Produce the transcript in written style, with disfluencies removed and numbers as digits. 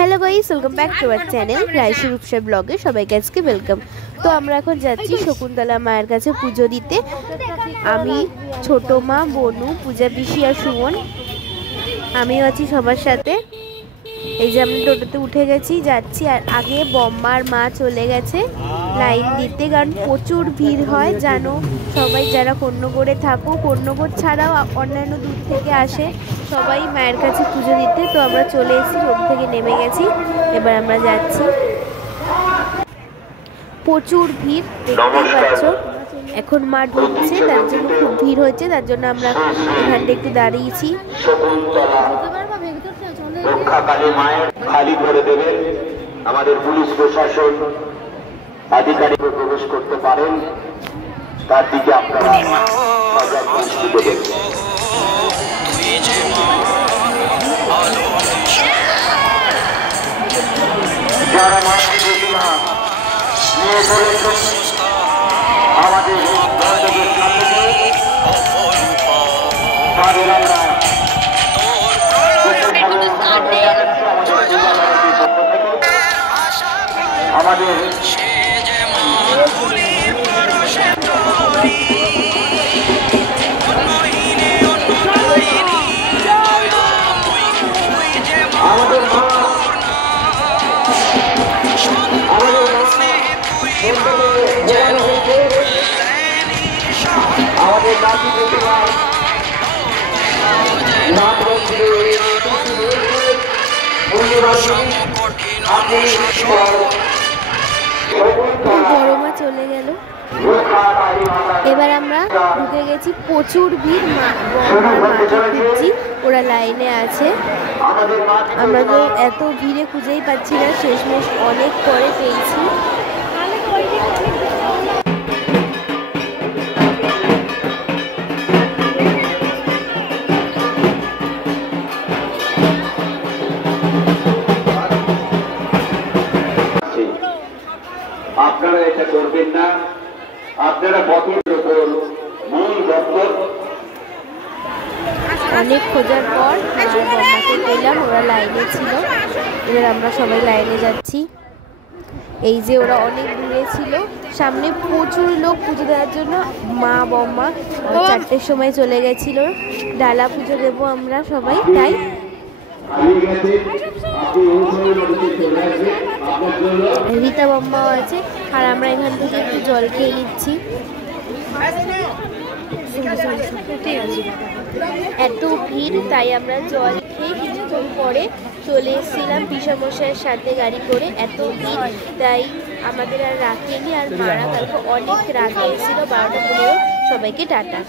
Hello guys, welcome back to our channel Raisi Rupsa ব্লগে সবাইকে আজকে ওয়েলকাম। তো আমরা এখন যাচ্ছি শকুন্তলা মায়ের কাছে পুজো দিতে। আমি, ছোট মা, বনু, পূজা পিসি আর সুমন, আমিও আছি সবার সাথে। এই যে আমরা টোটোতে উঠে গেছি, যাচ্ছি। আর আগে বম্মার মা চলে গেছে লাইন দিতে, কারণ প্রচুর ভিড় হয় জানো। সবাই যারা কন্যগড়ে থাকো, কন্যগড় ছাড়াও অন্যান্য দূর থেকে আসে সবাই মায়ের কাছে পুজো দিতে। তো আমরা চলে এসেছি, রোড থেকে নেমে গেছি, এবার আমরা যাচ্ছি। প্রচুর ভিড়, দেখতেই পাচ্ছ। এখন মা ঢুকছে, তার জন্য খুব ভিড় হচ্ছে, তার জন্য আমরা এখানটা একটু দাঁড়িয়েছি। রক্ষাকালী মায়ের খালি করে দেবেন, আমাদের পুলিশ প্রশাসন আধিকারিক প্রবেশ করতে পারেন, তার দিকে আপনারা সজাগ দৃষ্টি দেবেন। যারা মায়ের প্রতিমা নিয়ে চলেছেন আমাদের গন্তব্যের সামনে, তাদের আমরা আমাদের নাতি প্রতিমা নাম বড় মা চলে গেল। এবার আমরা ঢুকে গেছি, প্রচুর ভিড়। মাকে খুঁজছি, ওরা লাইনে আছে। আমরা তো এত ভিড়ে খুঁজেই পাচ্ছি না, শেষমেশ অনেক পরে পেয়েছি। আপনারা এটা করবেন না, আপনারা পথের উপর মূল দপ্তর। অনেক খোঁজার পর আর বম্মাকে পেলাম, ওরা লাইনে ছিল। এবার আমরা সবাই লাইনে যাচ্ছি। এই যে ওরা অনেক দূরে ছিল, সামনে প্রচুর লোক পুজো দেওয়ার জন্য। মা বম্মা 4টের সময় চলে গেছিল, ডালা পুজো দেবো আমরা সবাই, তাই রীতা বম্মাও আছে। আর আমরা এখান থেকে একটু জল খেয়ে নিচ্ছি। এত ভিড়, তাই আমরা জল খেয়ে কিছুক্ষণ পরে চলে এসেছিলাম পিসমশাইয়ের সাথে গাড়ি করে। এত ভিড়, তাই আমাদের আর রাখেনি। আর মারা কালকে অনেক রাগে এসেছিল, 12টা 15। সবাইকে টাটা।